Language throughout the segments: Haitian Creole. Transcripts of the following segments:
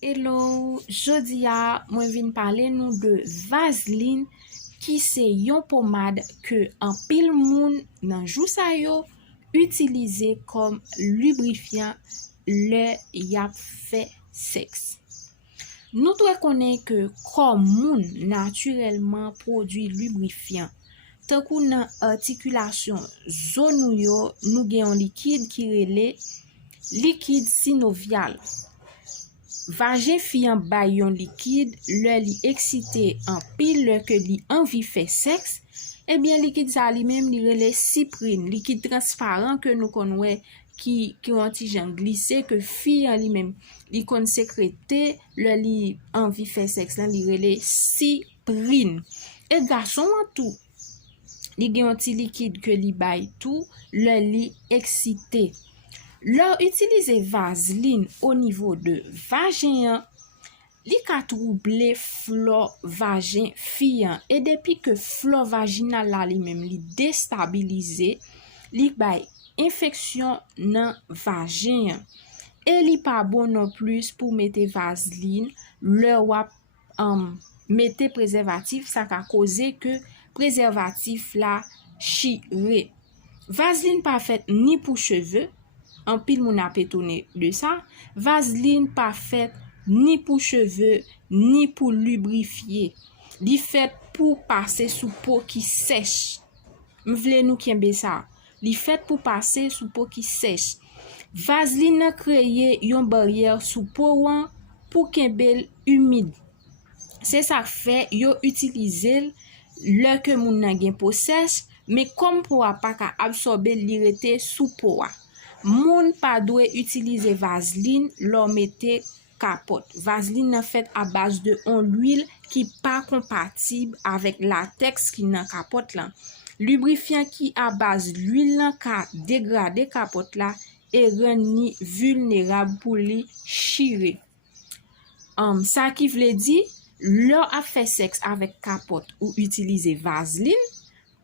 Hello, jodi a mwen vin pale nou de Vaseline ki se yon pomade ke an pil moun nan jou sa yo utilize kom lubrifiant le yap fe seks. Nou dwe konen ke kom moun naturelman produit lubrifiant. Tan kou nan artikulasyon zon nou yo nou gen yon likid ki rele likid synovial. Vagin fiyan bay yon likid, le li eksite en pile, le ke li anvi fe seks, ebyen likid sa li même li rele cyprine, likid transparent ke nou konwe ki antijan glisse, ke fiyan li même li kon sekrete, le li anvi fe seks lan li rele cyprine. Et garçon an tou, li gen yon ti likid ke li bay tou, le li eksite. Leur utiliser Vaseline au niveau de vagin, li ka trouble flore vagin fiyan et depuis que flore vaginal la li même li déstabilise, li bay infection nan vagin. Et li pa bon non plus pour mettre Vaseline, leur wap mette préservatif, ça ka cause que préservatif la chire. Vaseline pas fait ni pour cheveux. En pile moun ap etone de ça. Vaseline pas fait ni pour cheveux, ni pour lubrifier. Li fait pour passer sous peau qui sèche. M'vle nou kembe ça. Li fait pour passer sous peau qui sèche. Vaseline nan kreye yon barrière sous peau wan pour kembel humide. C'est ça fait yo utiliser le que moun nan gen peau sèche, mais comme peau a pas ka absorber li rete sous peau a. Moun pa dwe utiliser Vaseline lor mette capote. Vaseline nan fait à base de l'huile qui pas compatible avec latex qui nan capote là. Lubrifiant qui à base l'huile là ka dégrader capote là et rend ni vulnérable pour li chire. Ça qui vle di, lor a fait sexe avec capote ou utiliser Vaseline,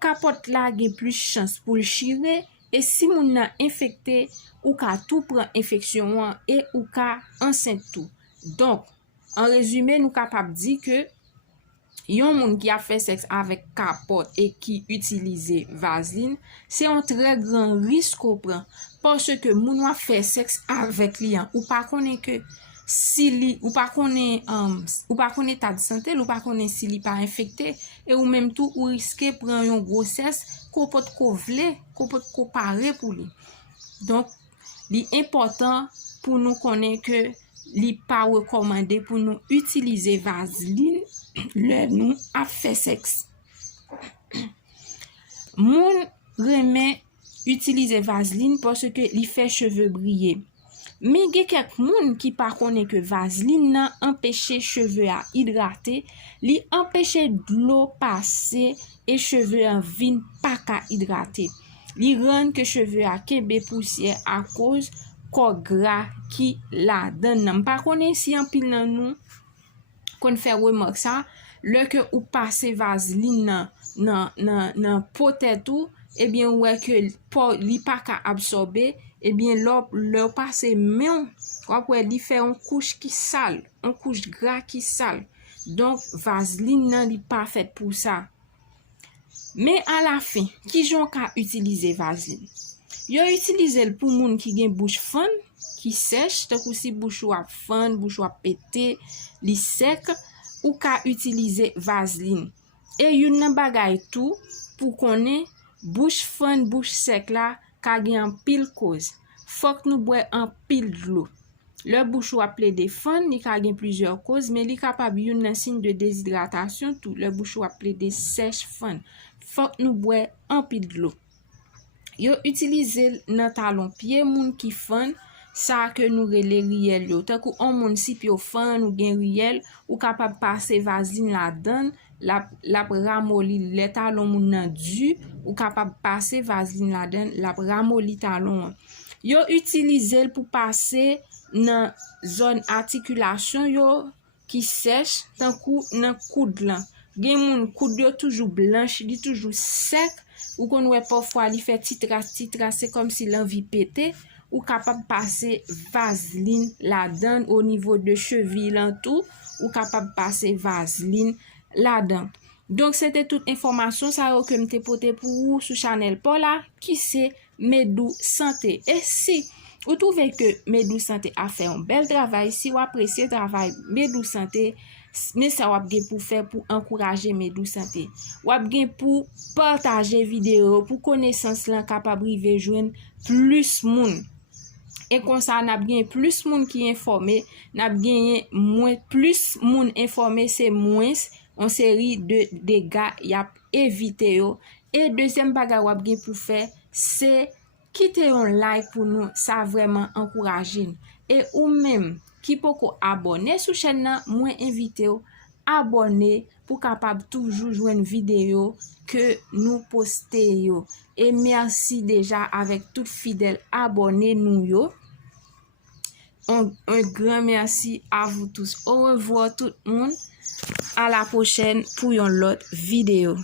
capote là gen plus chance pour le chire. Et si moun nan infecté, ou ka tout prend infection et ou ka enceinte tout. Donc, en résumé, nous capable dire que yon moun qui a fait sexe avec capote et qui utilise Vaseline, c'est un très grand risque qu'on prend parce que moun a fait sexe avec li ou pas connaît que si li ou pas connaît état de santé, ou pas connaît si li pas infecté et ou même tout ou risquer prendre une grossesse qu'on peut vle, qu'on peut comparer pour lui. Donc, li important pour nous connaître que li pas recommandé pour nous utiliser Vaseline le nous a fait sexe. Moun remet utiliser Vaseline parce que li fait cheveux briller. Mais gen quelques moun qui pa connaît que Vaseline nan empêche cheveux à hydrater, li empêche de l'eau passer et cheveux en vin pas ka hydrater. Li rend que cheveux à kebe poussière à cause corps gras qui la donne. Nan pa connaît si en pile nan nou kon fait remarque ça, le que ou passe Vaseline nan potet ou, eh bien ouais que li pa ka absorber, eh bien leur passe men après li fait une couche qui sale, une couche gras qui sale. Donc Vaseline nan li pas fait pour ça. Mais à la fin, qui jon ka utiliser Vaseline? Yo utilize pour moun qui gen bouche fan, qui sèche, tant si bouche ou a fan, bouche ou a pété, li sec, ou ka utiliser Vaseline. Et yon nan bagay tout pour connaît bouche fan, bouche sec là, ka gen en pile cause. Faut que nous boire en pile de l'eau. Le bouche ou appelé des fan, li ka gen plusieurs causes, mais li capable yon nan signe de déshydratation tout. Le bouche ou appelé des sèche fan. Faut que nous boire en pile de l'eau. Yo utilize nan talon pied moun qui fan, ça que nous rele riel yo. Tant qu'on moun si pi yo fan ou gen riel, ou capable passer Vaseline la donne, la ramoli le talon moun nan du, ou capable passer Vaseline la donne, la ramoli talon. Yo utilize pour passer nan zone articulation yo qui sèche, tant kou nan coude lan. Gen moun coude yo toujours blanche, li toujours sec. Ou qu'on ouais parfois li fait titras c'est comme si l'envie pété ou capable passer vaseline là-dedans au niveau de cheville en tout, ou capable passer vaseline là-dedans. Donc c'était toute information ça que m'te porté pour vous sur Chanel Paula qui c'est Medou Santé. Et si vous trouvez que Medou Santé a fait un bel travail, si vous appréciez le travail Medou Santé, mais ça vous avez pour faire pour encourager Medou Santé. Vous avez pour partager vidéo pour connaissance là capable de joindre plus monde. Et comme ça n'a bien plus monde qui informé, n'a bien moins plus monde informé, c'est moins en série de dégâts y a évité yo. Et deuxième bagage wap gen pour faire c'est quitter un like pour nous, ça vraiment encourager. Et ou même qui peut abonner sur chaîne nan, moi invité yo abonner pour capable toujours jouer une vidéo que nous poster yo. Et merci déjà avec tout fidèle abonnés nous yo. Un grand merci à vous tous. Au revoir tout le monde. À la prochaine pour une autre vidéo.